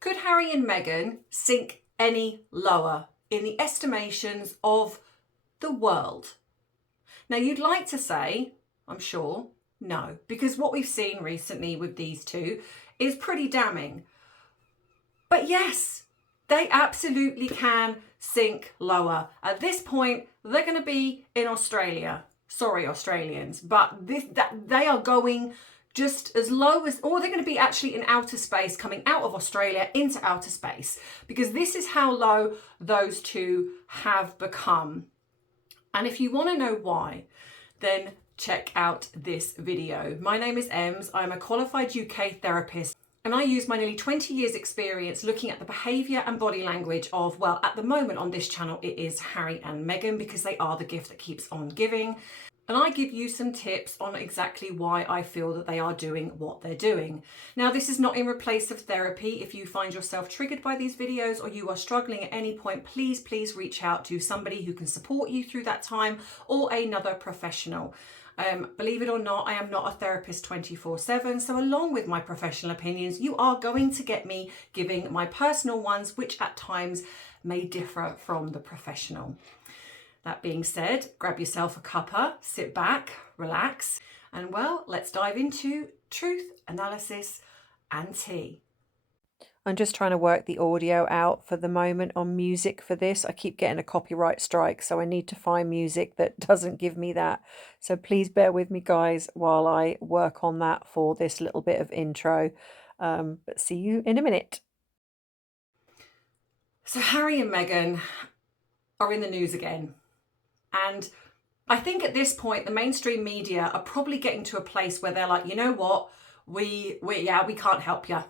Could Harry and Meghan sink any lower in the estimations of the world? Now, you'd like to say, I'm sure, no, because what we've seen recently with these two is pretty damning. But yes, they absolutely can sink lower. At this point, they're going to be in Australia. Sorry, Australians, but they are going just as low as, or they're going to be actually in outer space, coming out of Australia into outer space, because this is how low those two have become. And if you want to know why, then check out this video. My name is Ems. I'm a qualified UK therapist, and I use my nearly 20 years experience looking at the behaviour and body language of, well, at the moment on this channel, it is Harry and Meghan, because they are the gift that keeps on giving. And I give you some tips on exactly why I feel that they are doing what they're doing. Now, this is not in replace of therapy. If you find yourself triggered by these videos or you are struggling at any point, please reach out to somebody who can support you through that time or another professional. Believe it or not, I am not a therapist 24/7. So along with my professional opinions, you are going to get me giving my personal ones, which at times may differ from the professional. That being said, grab yourself a cuppa, sit back, relax, and well, let's dive into truth, analysis, and tea. I'm just trying to work the audio out for the moment on music for this. I keep getting a copyright strike, so I need to find music that doesn't give me that. So please bear with me, guys, while I work on that for this little bit of intro. But see you in a minute. So Harry and Meghan are in the news again. And I think at this point, the mainstream media are probably getting to a place where they're like, you know what, we can't help you.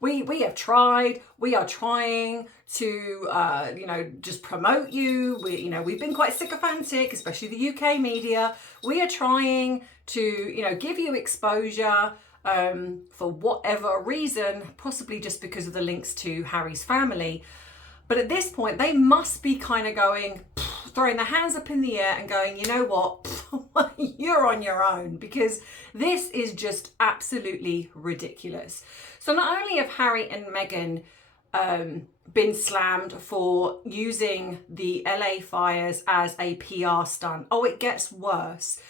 we have tried. We are trying to, just promote you. We've been quite sycophantic, especially the UK media. We are trying to, give you exposure for whatever reason, possibly just because of the links to Harry's family. But at this point, they must be kind of going, throwing their hands up in the air and going, you know what, you're on your own, because this is just absolutely ridiculous. So not only have Harry and Meghan been slammed for using the LA fires as a PR stunt, it gets worse.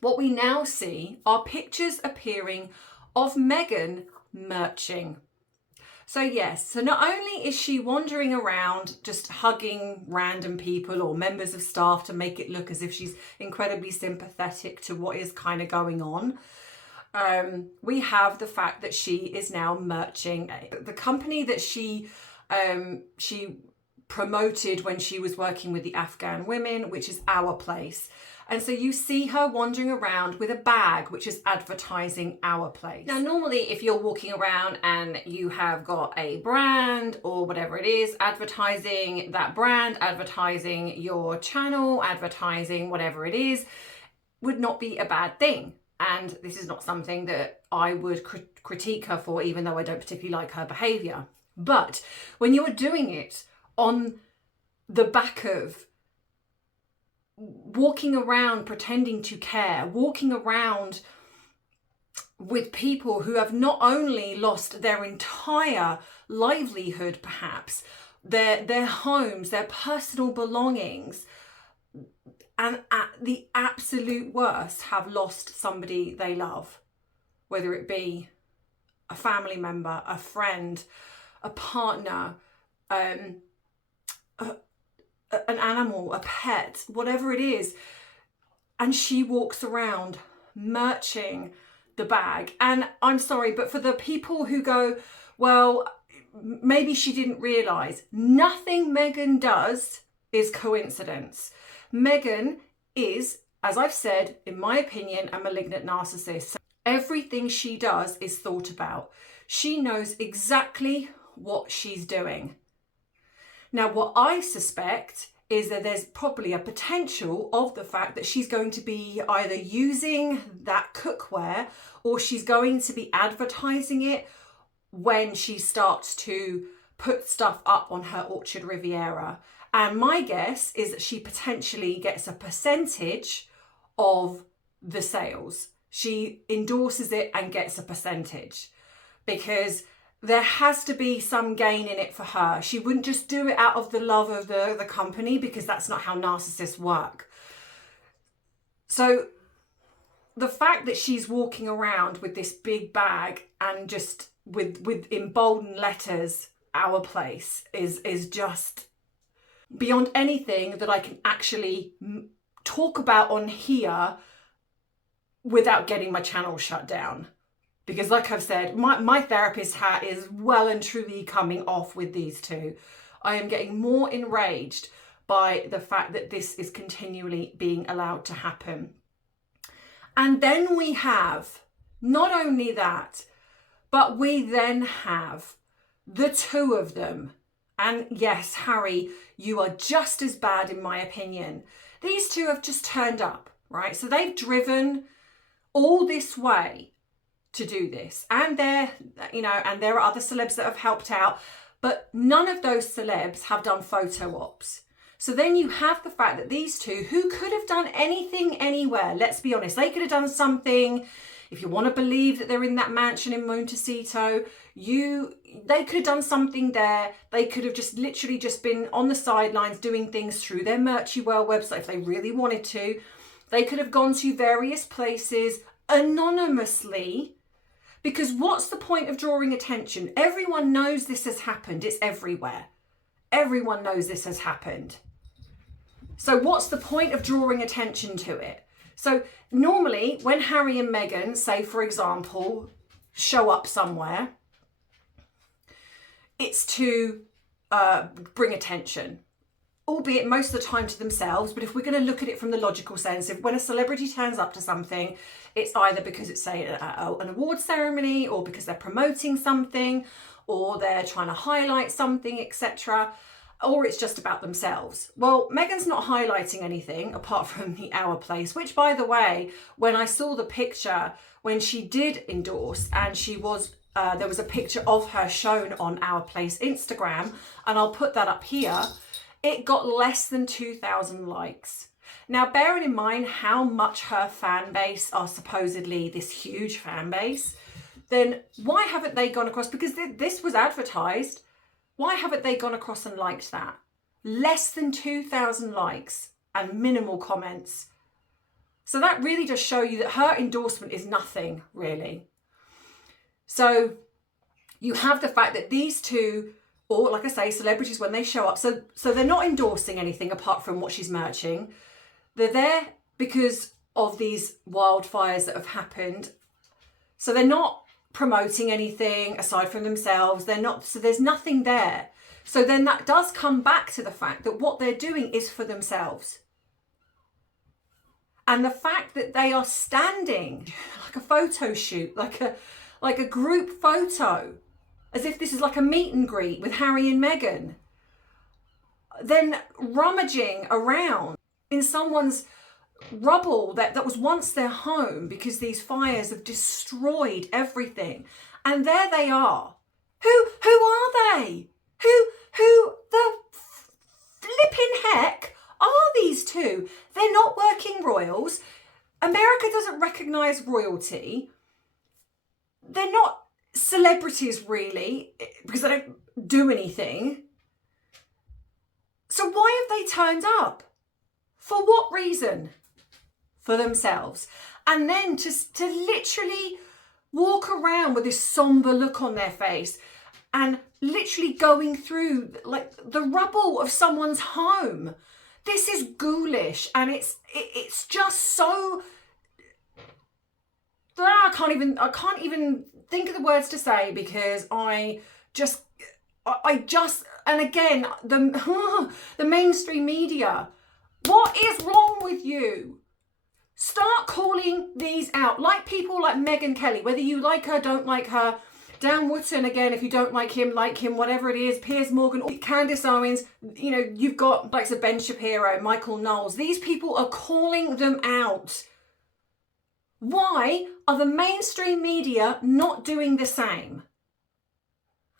What we now see are pictures appearing of Meghan merching. So yes, so not only is she wandering around just hugging random people or members of staff to make it look as if she's incredibly sympathetic to what is kind of going on, we have the fact that she is now merching the company that she promoted when she was working with the Afghan women, which is Our Place. And so you see her wandering around with a bag which is advertising Our Place. Now, normally if you're walking around and you have got a brand or whatever it is, advertising that brand, advertising your channel, advertising whatever it is, would not be a bad thing. And this is not something that I would critique her for, even though I don't particularly like her behavior. But when you're doing it on the back of walking around pretending to care, walking around with people who have not only lost their entire livelihood, perhaps, their homes, their personal belongings, and at the absolute worst have lost somebody they love, whether it be a family member, a friend, a partner, an animal, a pet, whatever it is, and she walks around merching the bag. And I'm sorry, but for the people who go, well, maybe she didn't realise, nothing Meghan does is coincidence. Meghan is, as I've said, in my opinion, a malignant narcissist. Everything she does is thought about. She knows exactly what she's doing. Now, what I suspect is that there's probably a potential of the fact that she's going to be either using that cookware or she's going to be advertising it when she starts to put stuff up on her Orchard Riviera. And my guess is that she potentially gets a percentage of the sales. She endorses it and gets a percentage, because there has to be some gain in it for her. She wouldn't just do it out of the love of the company, because that's not how narcissists work. So the fact that she's walking around with this big bag and just with emboldened letters, "Our Place," is just beyond anything that I can actually talk about on here without getting my channel shut down. Because like I've said, my therapist hat is well and truly coming off with these two. I am getting more enraged by the fact that this is continually being allowed to happen. And then we have, not only that, but we then have the two of them. And yes, Harry, you are just as bad in my opinion. These two have just turned up, right? So they've driven all this way to do this, and there are other celebs that have helped out, but none of those celebs have done photo ops. So then you have the fact that these two, who could have done anything anywhere, let's be honest, they could have done something. If you want to believe that they're in that mansion in Montecito, they could have done something there. They could have just literally just been on the sidelines doing things through their Merchywell website if they really wanted to. They could have gone to various places anonymously. Because what's the point of drawing attention? Everyone knows this has happened. It's everywhere. Everyone knows this has happened. So what's the point of drawing attention to it? So normally when Harry and Meghan, say for example, show up somewhere, it's to bring attention. Albeit most of the time to themselves, but if we're going to look at it from the logical sense, if when a celebrity turns up to something, it's either because it's, say, an award ceremony, or because they're promoting something, or they're trying to highlight something, etc., or it's just about themselves. Well, Meghan's not highlighting anything apart from the Our Place, which, by the way, when I saw the picture, when she did endorse, and she was there was a picture of her shown on Our Place Instagram, and I'll put that up here. It got less than 2,000 likes. Now, bearing in mind how much her fan base are supposedly this huge fan base, then why haven't they gone across? Because this was advertised. Why haven't they gone across and liked that? Less than 2,000 likes and minimal comments. So that really does show you that her endorsement is nothing, really. So you have the fact that these two, or like I say, celebrities, when they show up, so they're not endorsing anything apart from what she's merching. They're there because of these wildfires that have happened. So they're not promoting anything aside from themselves. They're not, so there's nothing there. So then that does come back to the fact that what they're doing is for themselves. And the fact that they are standing like a photo shoot, like a group photo, as if this is like a meet and greet with Harry and Meghan, then rummaging around in someone's rubble that was once their home, because these fires have destroyed everything. And there they are. Who are they? Who the flipping heck are these two? They're not working royals. America doesn't recognise royalty. They're not celebrities really, because they don't do anything. So why have they turned up? For what reason? For themselves. And then to literally walk around with this somber look on their face and literally going through like the rubble of someone's home. This is ghoulish, and it's just so, I can't even think of the words to say, because I just, and again, the mainstream media, what is wrong with you? Start calling these out, like people like Megyn Kelly, whether you like her, don't like her, Dan Wootton, again, if you don't like him, whatever it is, Piers Morgan, Candace Owens, you know, you've got like Ben Shapiro, Michael Knowles. These people are calling them out. Why are the mainstream media not doing the same?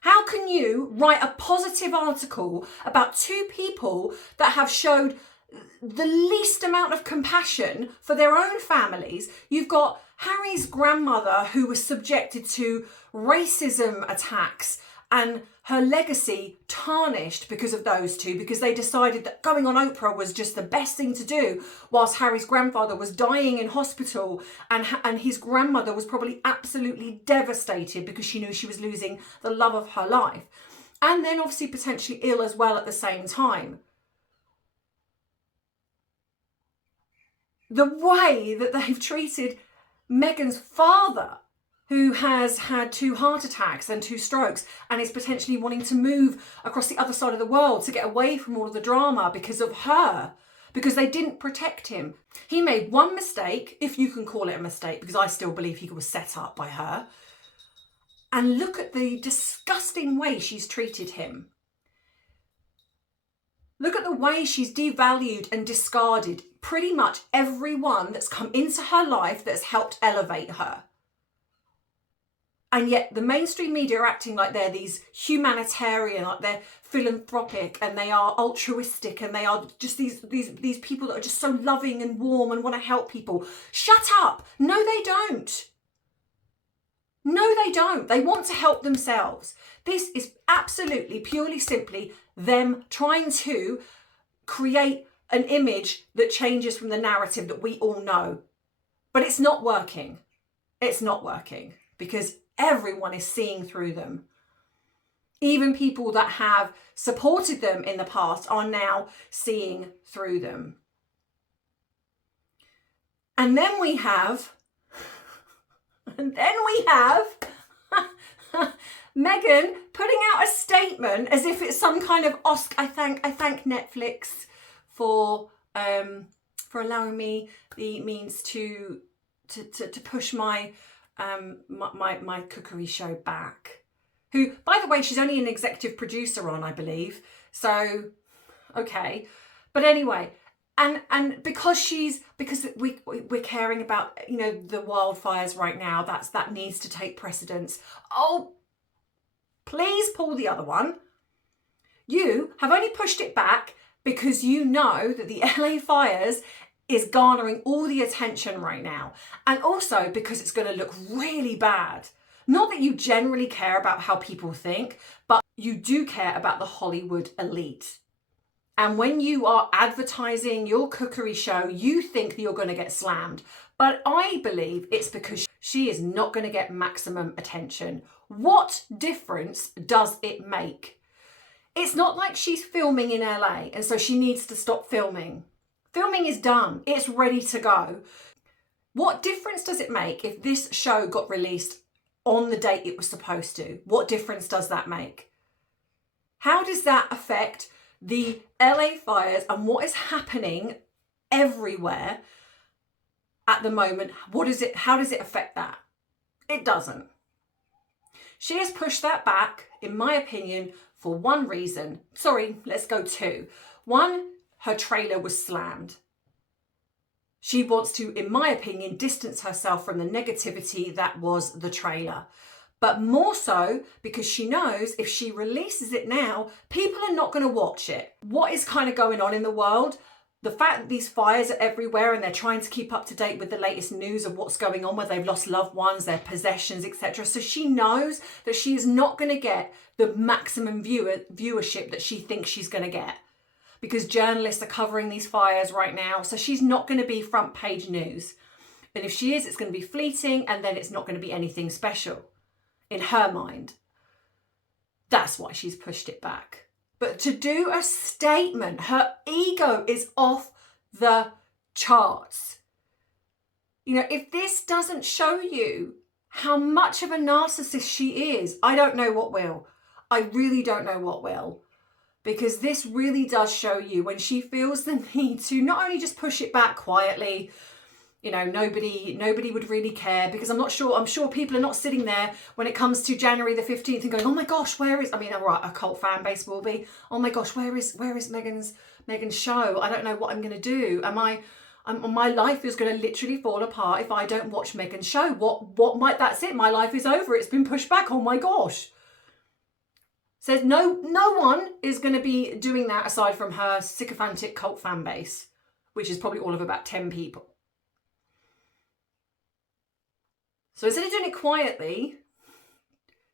How can you write a positive article about two people that have showed the least amount of compassion for their own families? You've got Harry's grandmother, who was subjected to racism attacks and her legacy tarnished because of those two, because they decided that going on Oprah was just the best thing to do, whilst Harry's grandfather was dying in hospital, and his grandmother was probably absolutely devastated because she knew she was losing the love of her life. And then obviously potentially ill as well at the same time. The way that they've treated Meghan's father, who has had 2 heart attacks and 2 strokes and is potentially wanting to move across the other side of the world to get away from all of the drama because of her, because they didn't protect him. He made one mistake, if you can call it a mistake, because I still believe he was set up by her. And look at the disgusting way she's treated him. Look at the way she's devalued and discarded pretty much everyone that's come into her life that's helped elevate her. And yet the mainstream media are acting like they're these humanitarian, like they're philanthropic and they are altruistic and they are just these people that are just so loving and warm and want to help people. Shut up. No, they don't. No, they don't. They want to help themselves. This is absolutely, purely, simply them trying to create an image that changes from the narrative that we all know. But it's not working. It's not working because everyone is seeing through them. Even people that have supported them in the past are now seeing through them. And then we have Meghan putting out a statement as if it's some kind of Oscar. I thank Netflix for allowing me the means to push my my cookery show back. Who, by the way, she's only an executive producer on, I believe. So, okay, but anyway. And because we're caring about, you know, the wildfires right now, that needs to take precedence. Oh, please pull the other one. You have only pushed it back because you know that the LA fires is garnering all the attention right now. And also because it's going to look really bad. Not that you generally care about how people think, but you do care about the Hollywood elite. And when you are advertising your cookery show, you think that you're going to get slammed. But I believe it's because she is not going to get maximum attention. What difference does it make? It's not like she's filming in LA and so she needs to stop filming. Filming is done. It's ready to go. What difference does it make if this show got released on the date it was supposed to? What difference does that make? How does that affect the LA fires and what is happening everywhere at the moment? How does it affect that? It doesn't. She has pushed that back, in my opinion, for one reason. Sorry, let's go 2. 1, her trailer was slammed. She wants to, in my opinion, distance herself from the negativity that was the trailer. But more so because she knows if she releases it now, people are not going to watch it. What is kind of going on in the world? The fact that these fires are everywhere and they're trying to keep up to date with the latest news of what's going on, where they've lost loved ones, their possessions, etc. So she knows that she is not going to get the maximum viewership that she thinks she's going to get. Because journalists are covering these fires right now. So she's not going to be front page news. And if she is, it's going to be fleeting and then it's not going to be anything special. In her mind. That's why she's pushed it back. But to do a statement, her ego is off the charts. You know, if this doesn't show you how much of a narcissist she is, I don't know what will. I really don't know what will. Because this really does show you when she feels the need to not only just push it back quietly, you know, nobody would really care, because I'm sure people are not sitting there when it comes to January the 15th and going, oh my gosh, where is, I mean, all right, a cult fan base will be, oh my gosh, where is Meghan's show? I don't know what I'm going to do. My life is going to literally fall apart if I don't watch Meghan's show. That's it. My life is over. It's been pushed back. Oh my gosh. Says no one is going to be doing that aside from her sycophantic cult fan base, which is probably all of about 10 people. So instead of doing it quietly,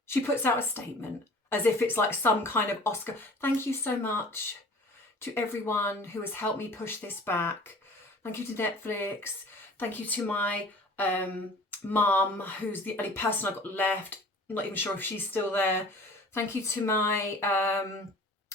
she puts out a statement as if it's like some kind of Oscar. Thank you so much to everyone who has helped me push this back. Thank you to Netflix. Thank you to my mum, who's the only person I've got left. I'm not even sure if she's still there. Thank you to my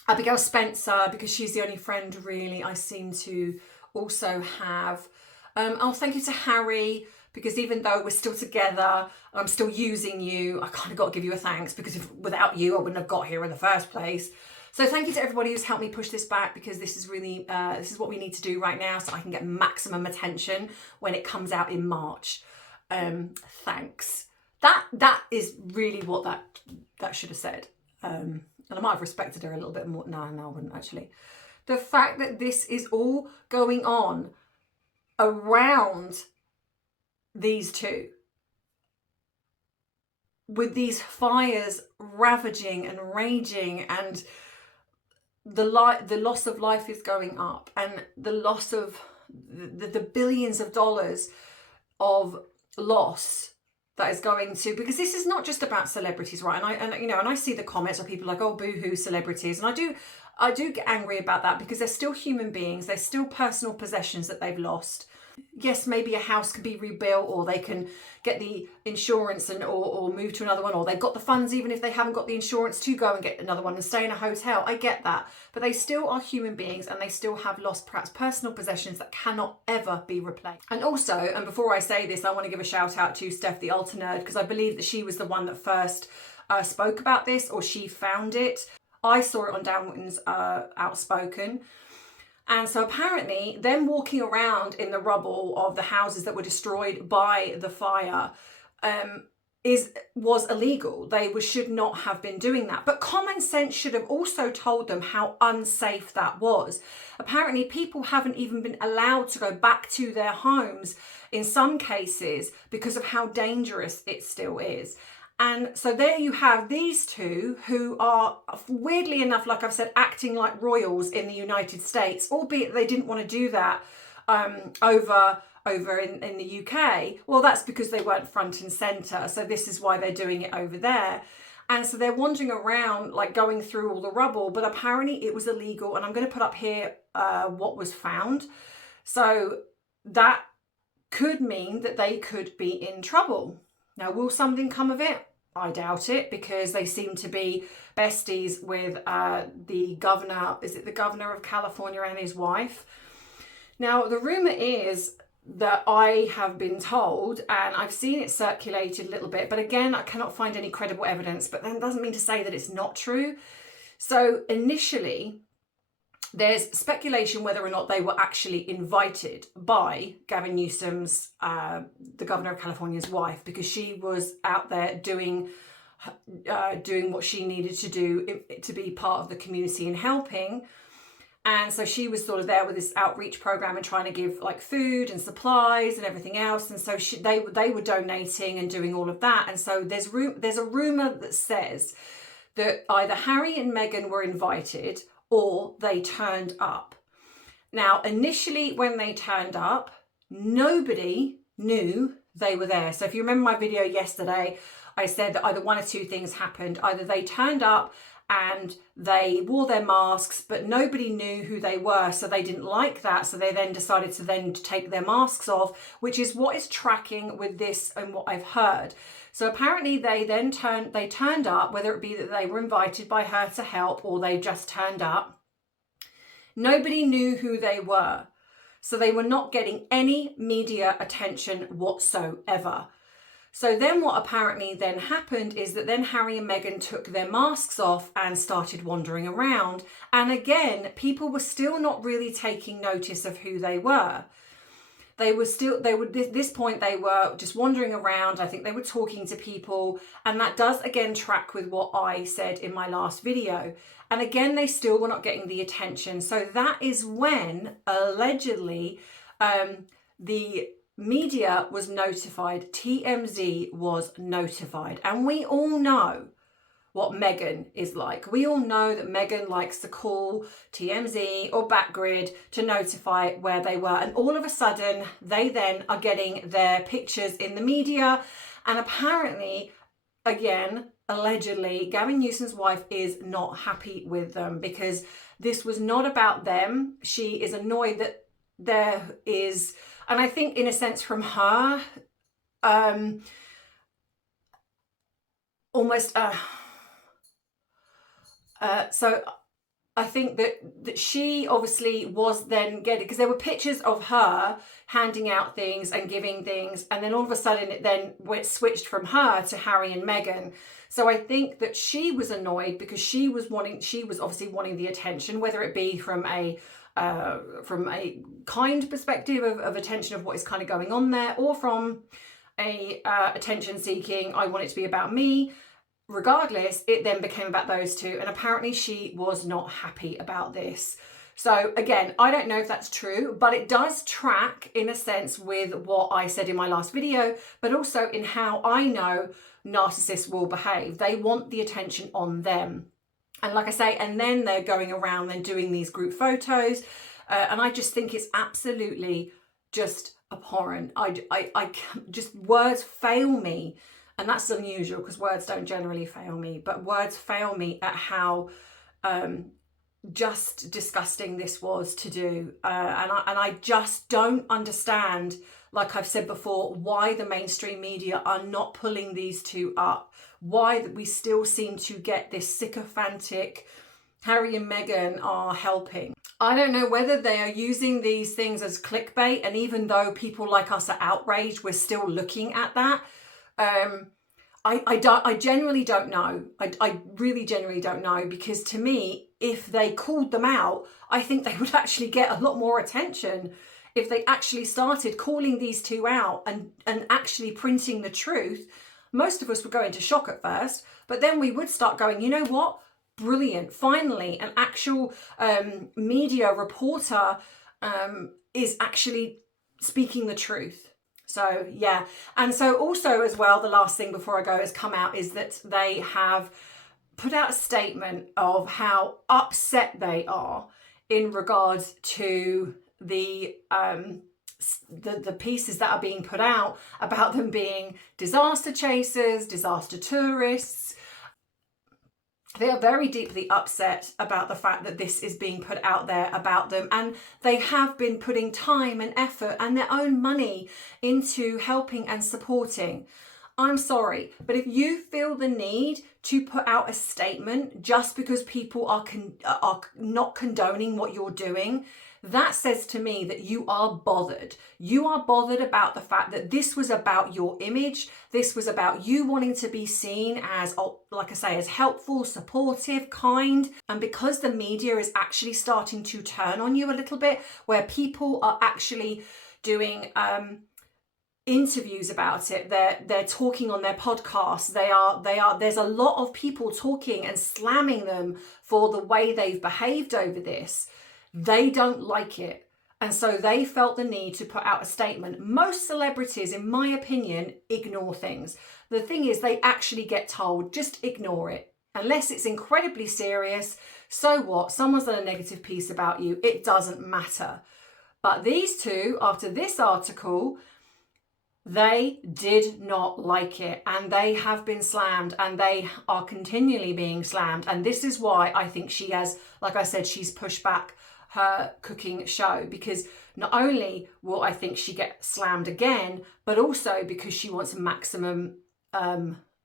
Abigail Spencer, because she's the only friend really I seem to also have. Oh, thank you to Harry, because even though we're still together, I'm still using you. I kind of got to give you a thanks, because without you, I wouldn't have got here in the first place. So thank you to everybody who's helped me push this back, because this is really, this is what we need to do right now so I can get maximum attention when it comes out in March. Thanks. That is really what that should have said. And I might have respected her a little bit more. No, I wouldn't actually. The fact that this is all going on around these two, with these fires ravaging and raging, and the loss of life is going up, and the loss of the billions of dollars of loss that is going to, because this is not just about celebrities, right? And I see the comments of people like, oh, boo-hoo celebrities, and I do get angry about that, because they're still human beings, they're still personal possessions that they've lost. Yes, maybe a house can be rebuilt, or they can get the insurance or move to another one, or they've got the funds even if they haven't got the insurance to go and get another one and stay in a hotel. I get that, but they still are human beings, and they still have lost perhaps personal possessions that cannot ever be replaced. And also, and before I say this, I want to give a shout out to Steph the Ultra Nerd, because I believe that she was the one that first spoke about this, or she found it. I saw it on Downwin's Outspoken. And so apparently them walking around in the rubble of the houses that were destroyed by the fire was illegal. They should not have been doing that. But common sense should have also told them how unsafe that was. Apparently people haven't even been allowed to go back to their homes in some cases because of how dangerous it still is. And so there you have these two who are, weirdly enough, like I've said, acting like royals in the United States, albeit they didn't want to do that over in the UK. Well, that's because they weren't front and centre. So this is why they're doing it over there. And so they're wandering around, like going through all the rubble, but apparently it was illegal. And I'm going to put up here what was found. So that could mean that they could be in trouble. Now, will something come of it? I doubt it, because they seem to be besties with the governor. Is it the governor of California and his wife? Now, the rumour is that I have been told, and I've seen it circulated a little bit, but again, I cannot find any credible evidence, but that doesn't mean to say that it's not true. So initially, there's speculation whether or not they were actually invited by Gavin Newsom's, the governor of California's wife, because she was out there doing what she needed to do to be part of the community and helping. And so she was sort of there with this outreach program and trying to give like food and supplies and everything else. And so they were donating and doing all of that. And so there's a rumor that says that either Harry and Meghan were invited, or they turned up. Now, initially when they turned up, nobody knew they were there. So if you remember my video yesterday, I said that either one or two things happened. Either they turned up and they wore their masks, but nobody knew who they were, so they didn't like that. So they then decided to take their masks off, which is what is tracking with this and what I've heard. So apparently they turned up, whether it be that they were invited by her to help or they just turned up. Nobody knew who they were. So they were not getting any media attention whatsoever. So then what apparently then happened is that then Harry and Meghan took their masks off and started wandering around. And again, people were still not really taking notice of who they were. At this point, they were just wandering around. I think they were talking to people. And that does, again, track with what I said in my last video. And again, they still were not getting the attention. So that is when, allegedly, the media was notified. TMZ was notified. And we all know what Meghan is like. We all know that Meghan likes to call TMZ or Backgrid to notify where they were. And all of a sudden, they then are getting their pictures in the media And apparently, again, allegedly, Gavin Newsom's wife is not happy with them because this was not about them. She is annoyed that there is, and I think in a sense from her, almost so I think that she obviously was then getting, because there were pictures of her handing out things and giving things, and then all of a sudden it then switched from her to Harry and Meghan. So I think that she was annoyed because she was obviously wanting the attention, whether it be from a kind perspective of attention of what is kind of going on there, or from a attention seeking, I want it to be about me. Regardless, it then became about those two, and apparently she was not happy about this. So again, I don't know if that's true, but it does track in a sense with what I said in my last video, but also in how I know narcissists will behave. They want the attention on them. And like I say, and then they're going around and doing these group photos. And I just think it's absolutely just abhorrent. I just, words fail me. And that's unusual because words don't generally fail me, but words fail me at how just disgusting this was to do. And I just don't understand, like I've said before, why the mainstream media are not pulling these two up. Why that we still seem to get this sycophantic Harry and Meghan are helping. I don't know whether they are using these things as clickbait, and even though people like us are outraged, we're still looking at that. I genuinely don't know. I really genuinely don't know, because to me, if they called them out, I think they would actually get a lot more attention. If they actually started calling these two out and actually printing the truth, most of us would go into shock at first, but then we would start going, you know what? Brilliant. Finally, an actual media reporter is actually speaking the truth. So yeah, and so also as well, the last thing before I go has come out is that they have put out a statement of how upset they are in regards to the pieces that are being put out about them being disaster chasers, disaster tourists. They are very deeply upset about the fact that this is being put out there about them, and they have been putting time and effort and their own money into helping and supporting. I'm sorry, but if you feel the need to put out a statement just because people are not condoning what you're doing, that says to me that you are bothered. You are bothered about the fact that this was about your image. This was about you wanting to be seen as, like I say, as helpful, supportive, kind. And because the media is actually starting to turn on you a little bit, where people are actually doing interviews about it, they're talking on their podcasts, there's a lot of people talking and slamming them for the way they've behaved over this. They don't like it. And so they felt the need to put out a statement. Most celebrities, in my opinion, ignore things. The thing is, they actually get told, just ignore it. Unless it's incredibly serious, so what? Someone's done a negative piece about you. It doesn't matter. But these two, after this article, they did not like it, and they have been slammed, and they are continually being slammed. And this is why I think she has, like I said, she's pushed back her cooking show, because not only will I think she get slammed again, but also because she wants maximum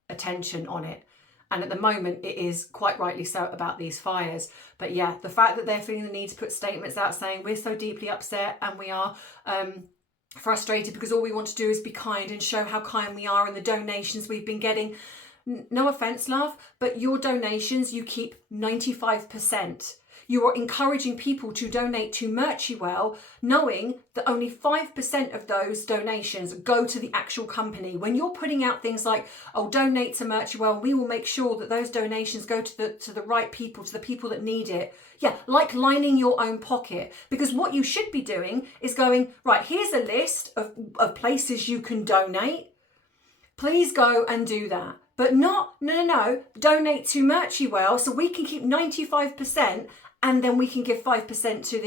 attention on it. And at the moment, it is quite rightly so about these fires. But yeah, the fact that they're feeling the need to put statements out saying we're so deeply upset and we are frustrated because all we want to do is be kind and show how kind we are, and the donations we've been getting. No offense, love, but your donations, you keep 95%. You are encouraging people to donate to Merchywell, knowing that only 5% of those donations go to the actual company. When you're putting out things like, oh, donate to Merchywell, we will make sure that those donations go to the right people, to the people that need it. Yeah, like lining your own pocket. Because what you should be doing is going, right, here's a list of places you can donate. Please go and do that. But no, donate to Merchywell so we can keep 95%, and then we can give 5% to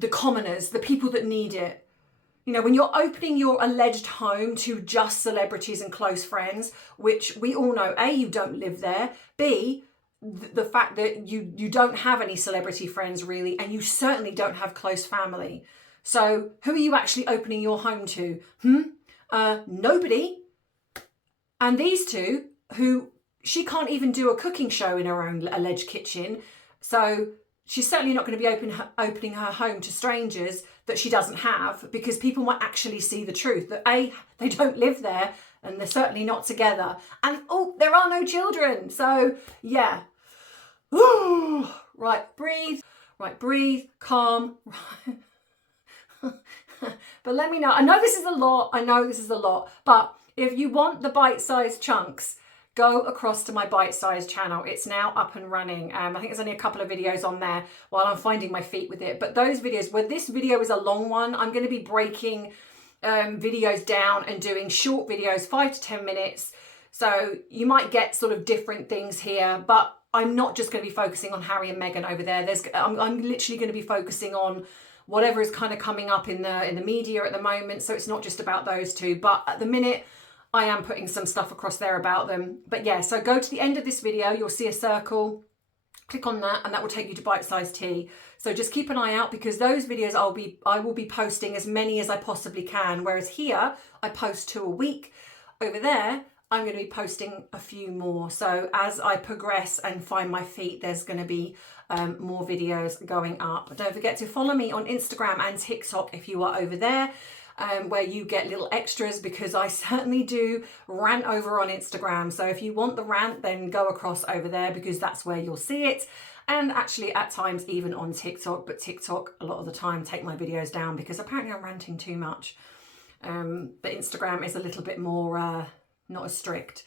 the commoners, the people that need it. You know, when you're opening your alleged home to just celebrities and close friends, which we all know, A, you don't live there, B, the fact that you don't have any celebrity friends really, and you certainly don't have close family. So who are you actually opening your home to? Nobody. And these two, who she can't even do a cooking show in her own alleged kitchen, so she's certainly not going to be opening her home to strangers that she doesn't have, because people might actually see the truth that A, they don't live there, and they're certainly not together, and oh, there are no children. So yeah. Right, breathe, calm. But let me know. I know this is a lot, but if you want the bite-sized chunks, go across to my bite-sized channel. It's now up and running. I think there's only a couple of videos on there while I'm finding my feet with it. But those videos, where this video is a long one, I'm going to be breaking videos down and doing short videos, 5 to 10 minutes. So you might get sort of different things here, but I'm not just going to be focusing on Harry and Meghan over there. I'm literally going to be focusing on whatever is kind of coming up in the media at the moment. So it's not just about those two, but at the minute I am putting some stuff across there about them. But yeah, so go to the end of this video, you'll see a circle, click on that, and that will take you to bite-sized tea. So just keep an eye out, because those videos I will be posting as many as I possibly can. Whereas here I post 2 a week. Over there I'm going to be posting a few more. So as I progress and find my feet, there's going to be more videos going up. Don't forget to follow me on Instagram and TikTok if you are over there, where you get little extras, because I certainly do rant over on Instagram. So if you want the rant, then go across over there, because that's where you'll see it. And actually at times even on TikTok, but TikTok a lot of the time take my videos down because apparently I'm ranting too much. But Instagram is a little bit more not as strict.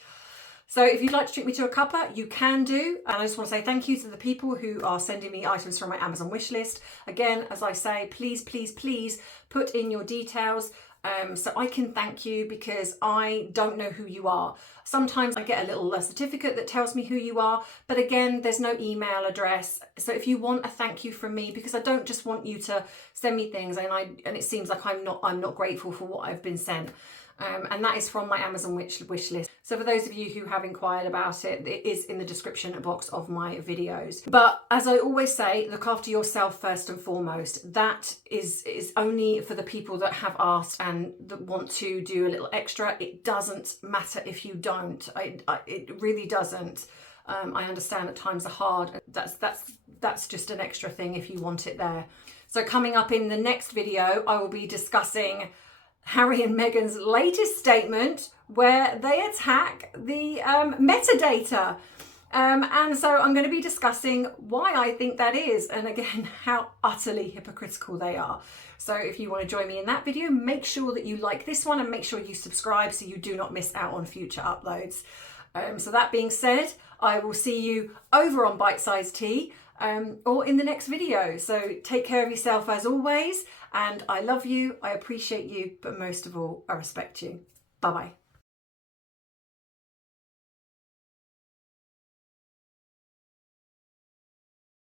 So if you'd like to treat me to a cuppa, you can do. And I just want to say thank you to the people who are sending me items from my Amazon wish list. Again, as I say, please, please, please put in your details so I can thank you, because I don't know who you are. Sometimes I get a little certificate that tells me who you are, but again, there's no email address. So if you want a thank you from me, because I don't just want you to send me things and it seems like I'm not grateful for what I've been sent. And that is from my Amazon wish list. So for those of you who have inquired about it, it is in the description box of my videos. But as I always say, look after yourself first and foremost. That is only for the people that have asked and that want to do a little extra. It doesn't matter if you don't. It really doesn't. I understand at times are hard. That's just an extra thing if you want it there. So coming up in the next video, I will be discussing Harry and Meghan's latest statement where they attack the metadata. And so I'm going to be discussing why I think that is, and again, how utterly hypocritical they are. So if you want to join me in that video, make sure that you like this one and make sure you subscribe so you do not miss out on future uploads. So that being said, I will see you over on Bite-Sized Tea or in the next video. So take care of yourself as always, and I love you, I appreciate you, but most of all, I respect you. Bye-bye.